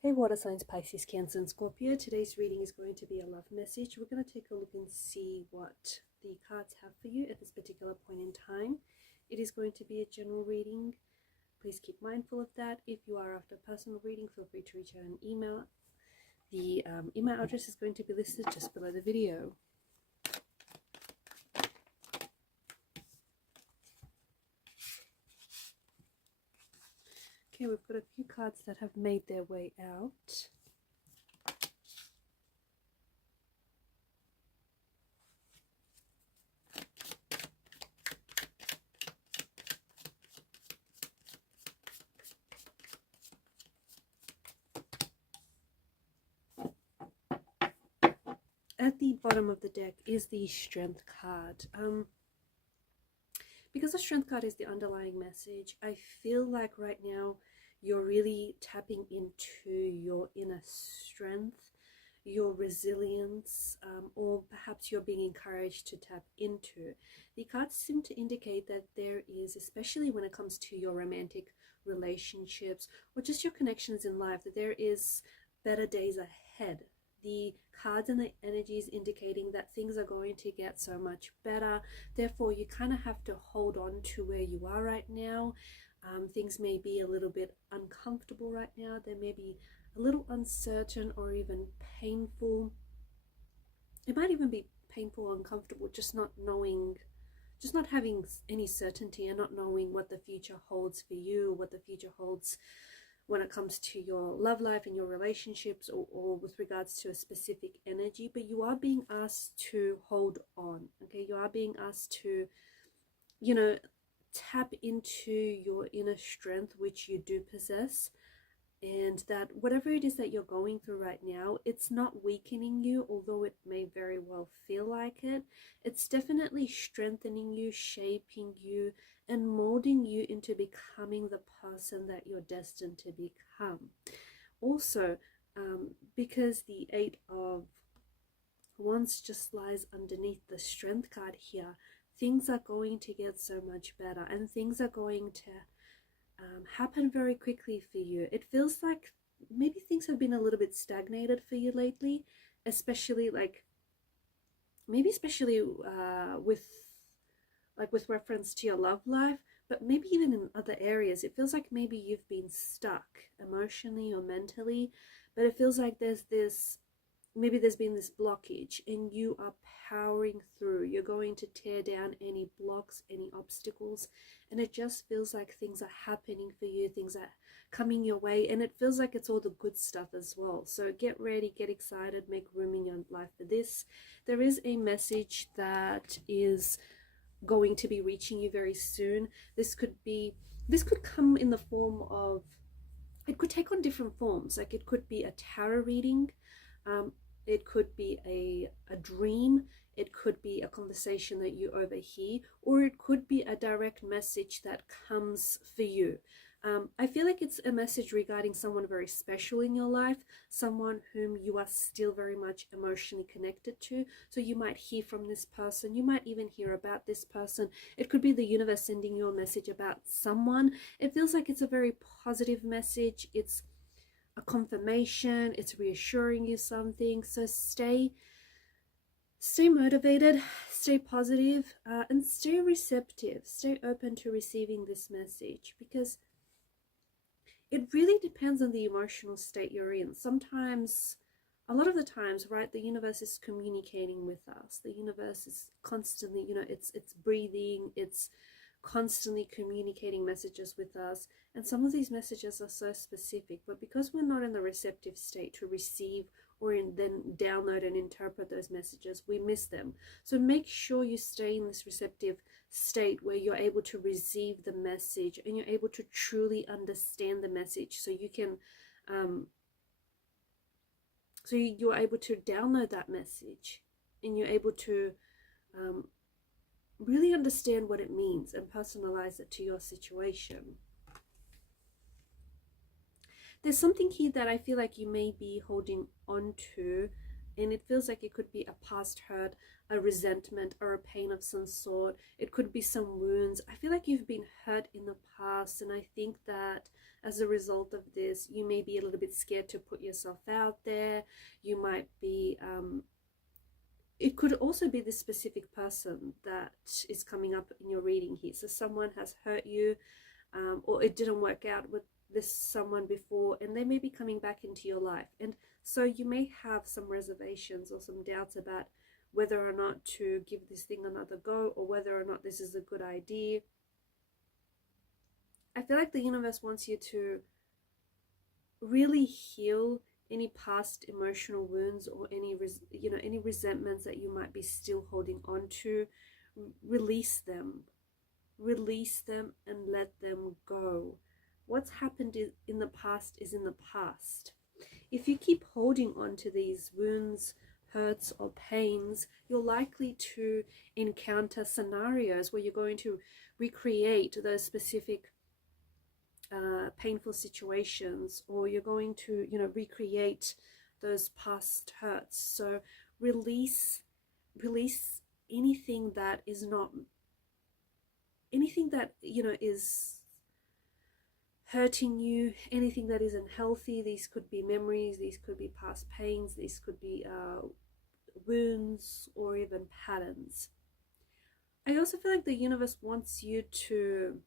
Hey water signs, Pisces, Cancer and Scorpio. Today's reading is going to be a love message. We're going to take a look and see what the cards have for you at this particular point in time. It is going to be a general reading. Please keep mindful of that. If you are after a personal reading, feel free to reach out an email. The email address is going to be listed just below the video. Okay, we've got a few cards that have made their way out. At the bottom of the deck is the Strength card. Because the Strength card is the underlying message, I feel like right now you're really tapping into your inner strength, your resilience, or perhaps you're being encouraged to tap into. The cards seem to indicate that there is, especially when it comes to your romantic relationships or just your connections in life, that there is better days ahead. The cards and the energies indicating that things are going to get so much better. Therefore, you kind of have to hold on to where you are right now. Things may be a little bit uncomfortable right now. They may be a little uncertain or even painful. It might even be painful or uncomfortable, just not knowing, just not having any certainty and not knowing what the future holds for you, what the future holds when it comes to your love life and your relationships, or with regards to a specific energy. But you are being asked to hold on, okay? You are being asked to, tap into your inner strength, which you do possess, and that whatever it is that you're going through right now, it's not weakening you, although it may very well feel like it. It's definitely strengthening you, shaping you, and molding you into becoming the person that you're destined to become. Also, because the Eight of Wands just lies underneath the Strength card here, things are going to get so much better, and things are going to happen very quickly for you. It feels like maybe things have been a little bit stagnated for you lately, especially with reference to your love life, but maybe even in other areas. It feels like maybe you've been stuck emotionally or mentally, but it feels like there's been this blockage, and you are powering through. You're going to tear down any blocks, any obstacles, and it just feels like things are happening for you, things are coming your way, and it feels like it's all the good stuff as well. So get ready, get excited, make room in your life for this. There is a message that is going to be reaching you very soon. This could come in the form of, it could take on different forms. Like, it could be a tarot reading, it could be a dream, it could be a conversation that you overhear, or it could be a direct message that comes for you. I feel like it's a message regarding someone very special in your life, someone whom you are still very much emotionally connected to. So you might hear from this person, you might even hear about this person. It could be the universe sending you a message about someone. It feels like it's a very positive message. It's a confirmation, it's reassuring you something. So stay motivated, stay positive, and stay receptive, stay open to receiving this message, because it really depends on the emotional state you're in. Sometimes, a lot of the times, right, the universe is communicating with us. The universe is constantly, it's breathing, it's constantly communicating messages with us, and some of these messages are so specific, but because we're not in the receptive state to receive or then download and interpret those messages, we miss them. So make sure you stay in this receptive state where you're able to receive the message and you're able to truly understand the message, so you can you're able to download that message, and you're able to really understand what it means and personalize it to your situation. There's something here that I feel like you may be holding on to, and it feels like it could be a past hurt, a resentment, or a pain of some sort. It could be some wounds. I feel like you've been hurt in the past, and I think that as a result of this, you may be a little bit scared to put yourself out there. You might be it could also be this specific person that is coming up in your reading here. So someone has hurt you, or it didn't work out with this someone before, and they may be coming back into your life. And so you may have some reservations or some doubts about whether or not to give this thing another go, or whether or not this is a good idea. I feel like the universe wants you to really heal any past emotional wounds, or any any resentments that you might be still holding on to. Release them and let them go. What's happened in the past is in the past. If you keep holding on to these wounds, hurts, or pains, you're likely to encounter scenarios where you're going to recreate those specific painful situations, or you're going to recreate those past hurts. So release anything that is not, anything that is hurting you, anything that isn't healthy. These could be memories, these could be past pains, these could be wounds, or even patterns. I also feel like the universe wants you to,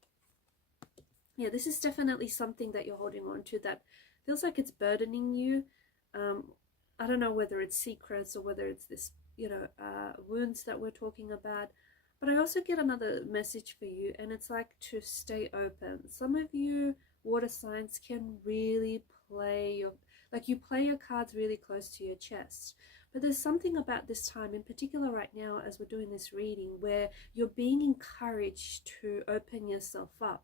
this is definitely something that you're holding on to that feels like it's burdening you. I don't know whether it's secrets or whether it's this, wounds that we're talking about. But I also get another message for you, and it's like to stay open. Some of you water signs can really play you play your cards really close to your chest. But there's something about this time, in particular right now as we're doing this reading, where you're being encouraged to open yourself up.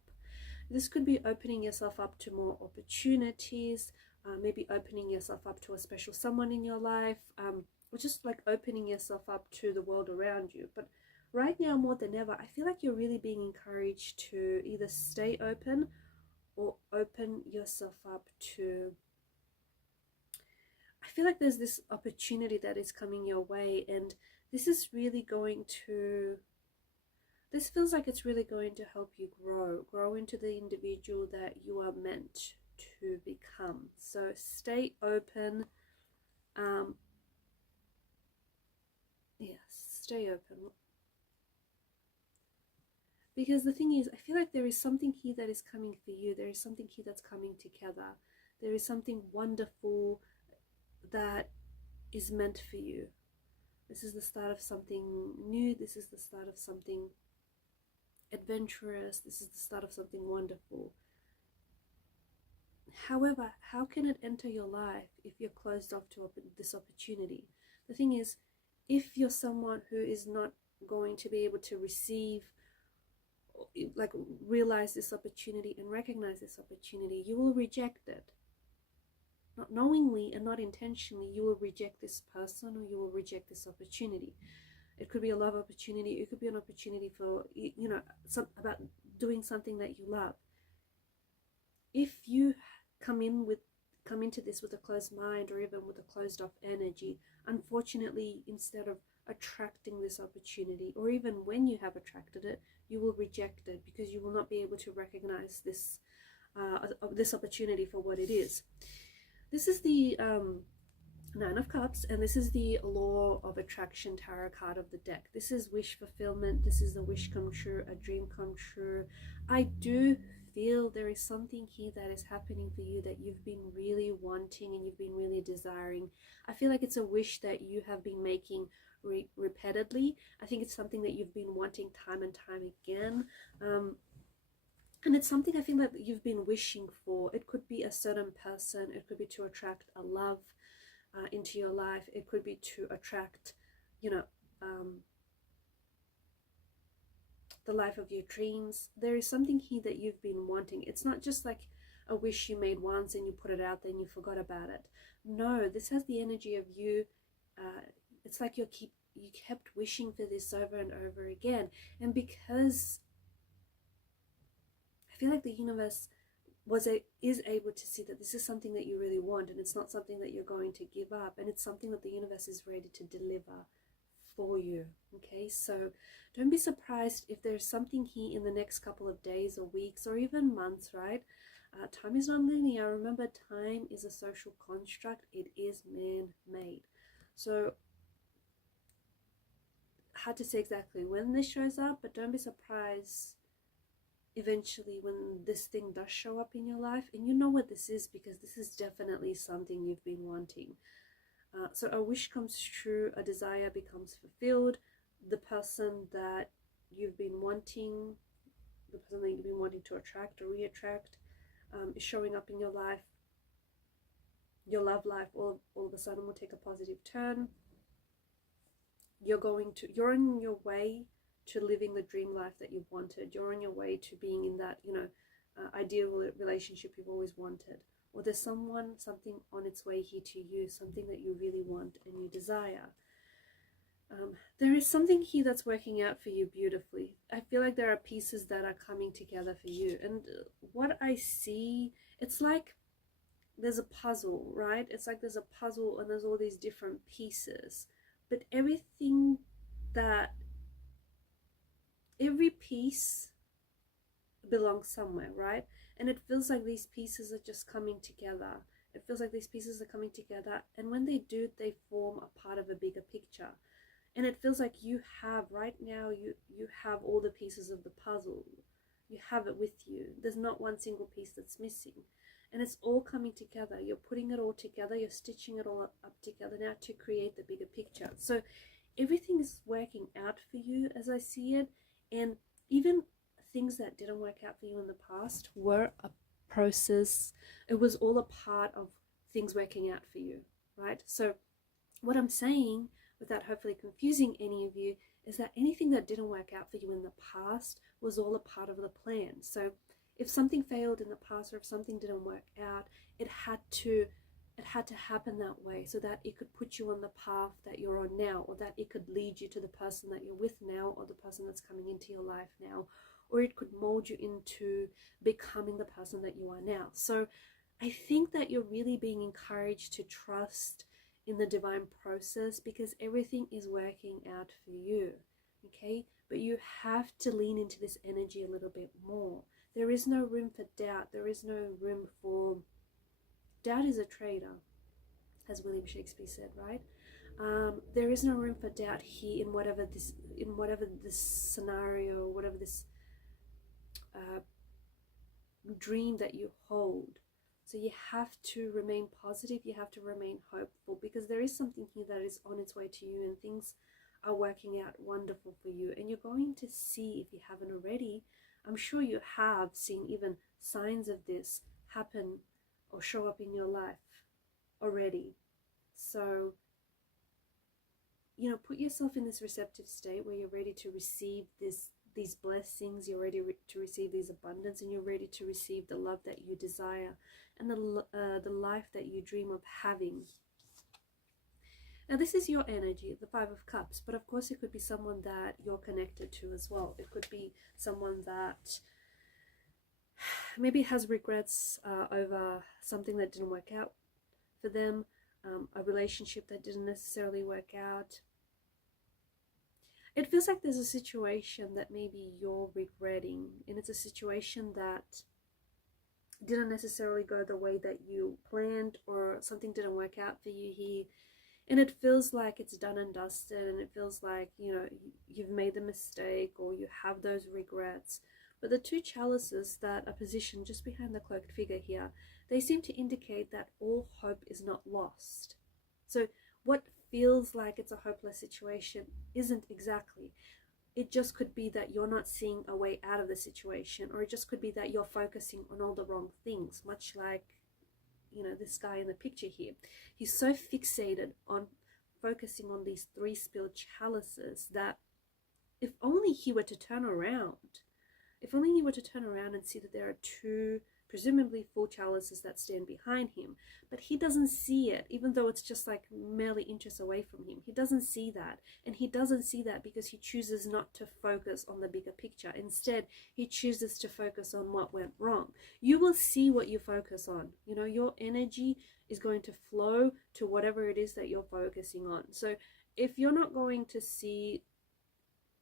This could be opening yourself up to more opportunities, maybe opening yourself up to a special someone in your life, or just like opening yourself up to the world around you. But right now, more than ever, I feel like you're really being encouraged to either stay open or open yourself up to, I feel like there's this opportunity that is coming your way, and this is really going to, this feels like it's really going to help you grow into the individual that you are meant to become. So stay open. Yes, stay open. Because the thing is, I feel like there is something here that is coming for you. There is something here that's coming together. There is something wonderful that is meant for you. This is the start of something new. This is the start of something adventurous. This is the start of something wonderful. However, how can it enter your life if you're closed off to this opportunity? The thing is, if you're someone who is not going to be able to receive, like realize this opportunity and recognize this opportunity, you will reject it. Not knowingly and not intentionally, you will reject this person, or you will reject this opportunity. It could be a love opportunity. It could be an opportunity for, about doing something that you love. If you come into this with a closed mind, or even with a closed off energy, unfortunately, instead of attracting this opportunity, or even when you have attracted it, you will reject it, because you will not be able to recognize this this opportunity for what it is. This is the Nine of Cups, and this is the Law of Attraction tarot card of the deck. This is wish fulfillment. This is a wish come true, a dream come true. I do feel there is something here that is happening for you that you've been really wanting and you've been really desiring. I feel like it's a wish that you have been making repeatedly. I think it's something that you've been wanting time and time again. And it's something I feel that you've been wishing for. It could be a certain person. It could be to attract a love into your life. It could be to attract, the life of your dreams. There is something here that you've been wanting. It's not just like a wish you made once and you put it out there and you forgot about it. No, this has the energy of you. It's like you kept wishing for this over and over again. And because I feel like the universe is able to see that this is something that you really want, and it's not something that you're going to give up, and it's something that the universe is ready to deliver for you. Okay, so don't be surprised if there's something here in the next couple of days or weeks or even months, right? Time is not linear. Remember, time is a social construct. It is man-made. So hard to say exactly when this shows up, but don't be surprised eventually when this thing does show up in your life, and you know what this is, because this is definitely something you've been wanting. So a wish comes true, a desire becomes fulfilled. The person that you've been wanting, the person that you've been wanting to attract or re-attract, is showing up in your life. Your love life all of a sudden will take a positive turn. You're on your way to living the dream life that you've wanted. You're on your way to being in that, ideal relationship you've always wanted. Or there's something on its way here to you, something that you really want and you desire. There is something here that's working out for you beautifully. I feel like there are pieces that are coming together for you. And what I see, it's like there's a puzzle, right? It's like there's a puzzle and there's all these different pieces. But every piece belongs somewhere, right? And it feels like these pieces are just coming together. It feels like these pieces are coming together, and when they do, they form a part of a bigger picture. And it feels like you have, right now, you have all the pieces of the puzzle. You have it with you. There's not one single piece that's missing. And it's all coming together. You're putting it all together. You're stitching it all up together now to create the bigger picture. So everything is working out for you as I see it. And even things that didn't work out for you in the past were a process. It was all a part of things working out for you, right? So what I'm saying, without hopefully confusing any of you, is that anything that didn't work out for you in the past was all a part of the plan. So if something failed in the past, or if something didn't work out, it had to happen that way, so that it could put you on the path that you're on now, or that it could lead you to the person that you're with now, or the person that's coming into your life now, or it could mold you into becoming the person that you are now. So I think that you're really being encouraged to trust in the divine process, because everything is working out for you, okay? But you have to lean into this energy a little bit more. There is no room for doubt. There is no room for... Doubt is a traitor, as William Shakespeare said, right? There is no room for doubt here in whatever this scenario, whatever this dream that you hold. So you have to remain positive. You have to remain hopeful, because there is something here that is on its way to you, and things are working out wonderful for you. And you're going to see, if you haven't already, I'm sure you have seen even signs of this happen or show up in your life already. So, put yourself in this receptive state where you're ready to receive these blessings, you're ready to receive these abundance, and you're ready to receive the love that you desire and the life that you dream of having. Now, this is your energy, the Five of Cups, but of course it could be someone that you're connected to as well. It could be someone that maybe has regrets over something that didn't work out for them, a relationship that didn't necessarily work out. It feels like there's a situation that maybe you're regretting, and it's a situation that didn't necessarily go the way that you planned, or something didn't work out for you here. And it feels like it's done and dusted, and it feels like, you've made the mistake, or you have those regrets. But the two chalices that are positioned just behind the cloaked figure here, they seem to indicate that all hope is not lost. So what feels like it's a hopeless situation isn't exactly. It just could be that you're not seeing a way out of the situation, or it just could be that you're focusing on all the wrong things, much like this guy in the picture here. He's so fixated on focusing on these three spilled chalices that if only he were to turn around and see that there are two presumably full chalices that stand behind him, but he doesn't see it, even though it's just like merely inches away from him. He doesn't see that, and he doesn't see that because he chooses not to focus on the bigger picture. Instead, he chooses to focus on what went wrong. You will see what you focus on. You know, your energy is going to flow to whatever it is that you're focusing on. So if you're not going to see,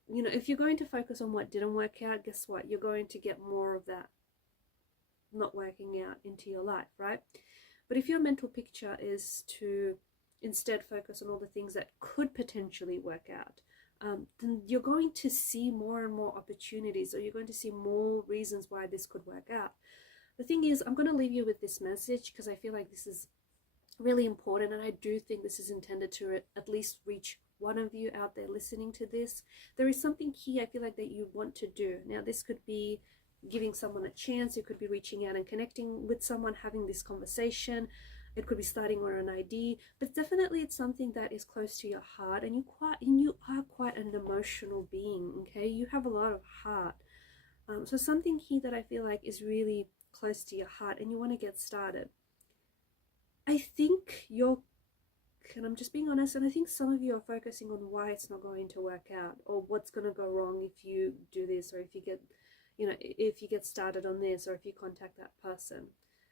you know, if you're going to focus on what didn't work out, guess what? You're going to get more of that not working out into your life, right? But if your mental picture is to instead focus on all the things that could potentially work out, then you're going to see more and more opportunities, or you're going to see more reasons why this could work out. The thing is, I'm going to leave you with this message because I feel like this is really important, and I do think this is intended to at least reach one of you out there listening to this. There is something key I feel like that you want to do. Now, this could be giving someone a chance, it could be reaching out and connecting with someone, having this conversation, it could be starting on an ID, but definitely it's something that is close to your heart, and you are quite an emotional being, okay? You have a lot of heart. So something here that I feel like is really close to your heart and you want to get started. I think and I'm just being honest, and I think some of you are focusing on why it's not going to work out, or what's going to go wrong if you do this, or if you get, you know, if you get started on this, or if you contact that person.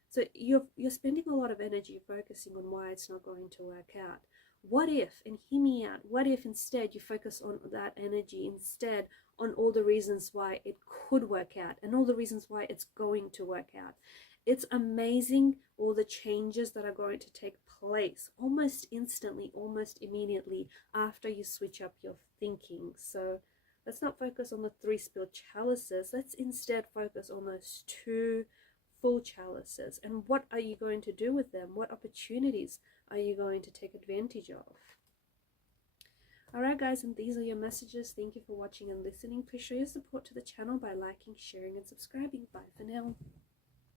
So you're spending a lot of energy focusing on why it's not going to work out. What if, and hear me out, what if instead you focus on that energy instead on all the reasons why it could work out and all the reasons why it's going to work out? It's amazing all the changes that are going to take place almost instantly, almost immediately after you switch up your thinking. So let's not focus on the 3 spilled chalices. Let's instead focus on those 2 full chalices. And what are you going to do with them? What opportunities are you going to take advantage of? Alright guys, and these are your messages. Thank you for watching and listening. Please show your support to the channel by liking, sharing and subscribing. Bye for now.